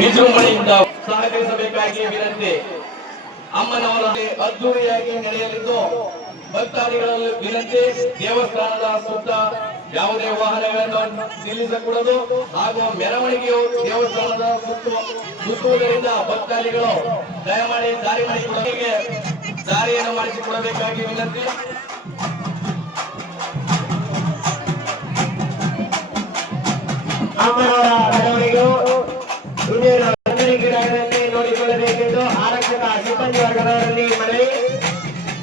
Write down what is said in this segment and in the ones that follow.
ವಿಜೃಂಭಣೆಯಿಂದ ಸಹಕರಿಸಬೇಕಾಗಿ ವಿನಂತಿ. ಅಮ್ಮನವರ ಅದ್ದೂರಿಯಾಗಿ ನಡೆಯಲಿದ್ದು ಭಕ್ತಾದಿಗಳಲ್ಲಿ ವಿನಂತಿ, ದೇವಸ್ಥಾನದ ಸುತ್ತ ಯಾವುದೇ ವಾಹನಗಳನ್ನು ನಿಲ್ಲಿಸಕೂಡದು ಹಾಗೂ ಮೆರವಣಿಗೆಯು ದೇವಸ್ಥಾನದ ಸುತ್ತುವುದರಿಂದ ಭಕ್ತಾದಿಗಳು ದಯಮಾಡಿ ದಾರಿ ಮಾಡಿಕೊಡಲಿಕ್ಕೆ ದಾರಿಯನ್ನು ಮಾಡಿಸಿಕೊಡಬೇಕಾಗಿ ವಿನಂತಿ. ಅಮ್ಮನವರ ಮೆರವಣಿಗೆಯು ನೋಡಿಕೊಳ್ಳಬೇಕೆಂದು ಆರಕ್ಷಕ ಸಿಬ್ಬಂದಿ ವರ್ಗದವರಲ್ಲಿ ಮನವಿ.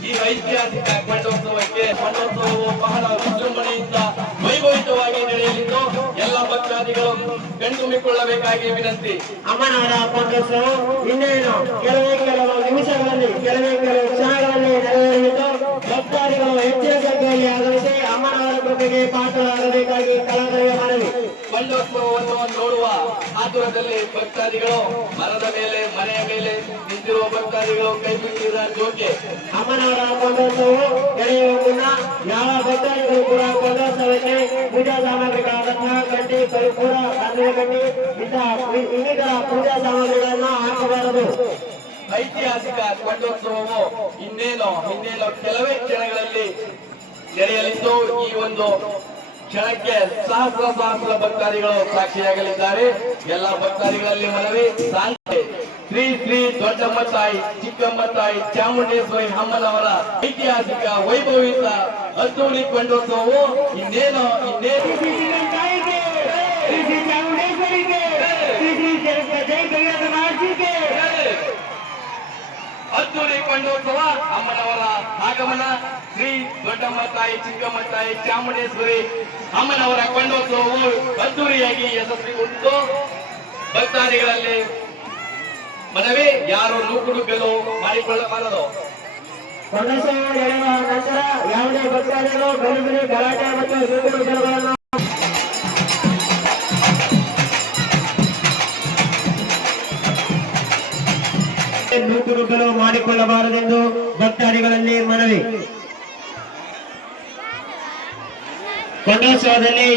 ಈ ಐತಿಹಾಸಿಕ ಕೊಂಡೋತ್ಸವಕ್ಕೆ ಕೊಂಡೋತ್ಸವವು ಬಹಳ ವಿಜೃಂಭಣೆಯಿಂದ ವೈಭವಿತವಾಗಿ ನಡೆಯಲಿದ್ದು ಎಲ್ಲ ಭಕ್ತಾದಿಗಳು ಕಣ್ತುಂಬಿಕೊಳ್ಳಬೇಕಾಗಿ ವಿನಂತಿ. ಅಮ್ಮನವರ ಕೊಂಡೋತ್ಸವ ಇನ್ನೇನು ಕೆಲವು ನಿಮಿಷಗಳಲ್ಲಿ ಕೆಲವು ಕ್ಷಣಗಳಲ್ಲಿ ನಡೆಯಲಿದ್ದು ಭಕ್ತಾದಿಗಳು ಹೆಚ್ಚಿನ ಸಂಖ್ಯೆಯಲ್ಲಿ ಆಗಮಿಸಿ ಅಮ್ಮನವರ ಕೃಪೆಗೆ ಪಾತ್ರರಾಗಬೇಕಾಗಿ ಕಲಾಕರಿಗೆ ಮನವಿ. ಕೊಂಡೋತ್ಸವವನ್ನು ನೋಡುವ ಆತುರದಲ್ಲಿ ಭಕ್ತಾದಿಗಳು ಮರದ ಮೇಲೆ ಮನೆಯ ಮೇಲೆ ನಿಂತಿರುವ ಭಕ್ತಾದಿಗಳು ಕೈ ಬಿಟ್ಟಿರುವ ಜೋಕೆ. ಅಮ್ಮನವರ ಕೊಂಡೋತ್ಸವವು ನಡೆಯುವ ಮುನ್ನ ಯಾವ ಭಕ್ತಾದಿಗಳು ಕೂಡ ಕೊಂಡೋತ್ಸವಕ್ಕೆ ಪೂಜಾ ಸಾಮಗ್ರಿಗಳಾದಂತಹ ಗಂಟೆ, ಕರ್ಪೂರ, ಕನ್ನಡ ಗಂಟೆ ಇನ್ನಿತರ ಪೂಜಾ ಸಾಮಗ್ರಿಗಳನ್ನು ಹಾಕಬಾರದು. ಐತಿಹಾಸಿಕ ಕೊಂಡೋತ್ಸವವು ಇನ್ನೇನು ಕೆಲವೇ ಕ್ಷಣಗಳಲ್ಲಿ ನಡೆಯಲಿದ್ದು ಈ ಒಂದು ಕ್ಷಣಕ್ಕೆ ಸಹಸ್ರ ಭಕ್ತಾದಿಗಳು ಸಾಕ್ಷಿಯಾಗಲಿದ್ದಾರೆ. ಎಲ್ಲ ಭಕ್ತಾದಿಗಳಲ್ಲಿ ಮನವಿ, ಶಾಂತಿ ಶ್ರೀ ಶ್ರೀ ದೊಡ್ಡಮ್ಮ ತಾಯಿ ಚಿಕ್ಕಮ್ಮ ತಾಯಿ ಚಾಮುಂಡೇಶ್ವರಿ ಅಮ್ಮನವರ ಐತಿಹಾಸಿಕ ವೈಭವಿತ ಅದ್ದೂರಿ ಕೊಂಡೋತ್ಸವವು ಇನ್ನೇನು ಅದ್ದೂರಿ ಕೊಂಡೋತ್ಸವ ಅಮ್ಮನವರ ಆಗಮನ. ಶ್ರೀ ದೊಡ್ಡಮ್ಮ ತಾಯಿ ಚಿಕ್ಕಮ್ಮ ತಾಯಿ ಚಾಮುಂಡೇಶ್ವರಿ ಅಮ್ಮನವರ ಕೊಂಡೋತ್ಸವವು ಅದ್ದೂರಿಯಾಗಿ ಯಶಸ್ವಿಗೊಂಡು ಭಕ್ತಾದಿಗಳಲ್ಲಿ ಮನವಿ, ಯಾರು ನೂಕುಡುಗಲು ಮಾಡಿಕೊಳ್ಳಬಾರದು. ಕೊಂಡೋತ್ಸವ ನಡೆಯುವ ನಂತರ ಯಾವುದೇ ಭಕ್ತಾದಿಗಳು ಗಲಿಬಿಲಿ, ಗಲಾಟೆ ಮತ್ತು ನೂಕುಡುಗಲುಗಳನ್ನು ನೂಕುನುಗ್ಗಲು ಮಾಡಿಕೊಳ್ಳಬಾರದೆಂದು ಭಕ್ತಾದಿಗಳಲ್ಲಿ ಮನವಿ. ಕೊಂಡೋತ್ಸವದಲ್ಲಿ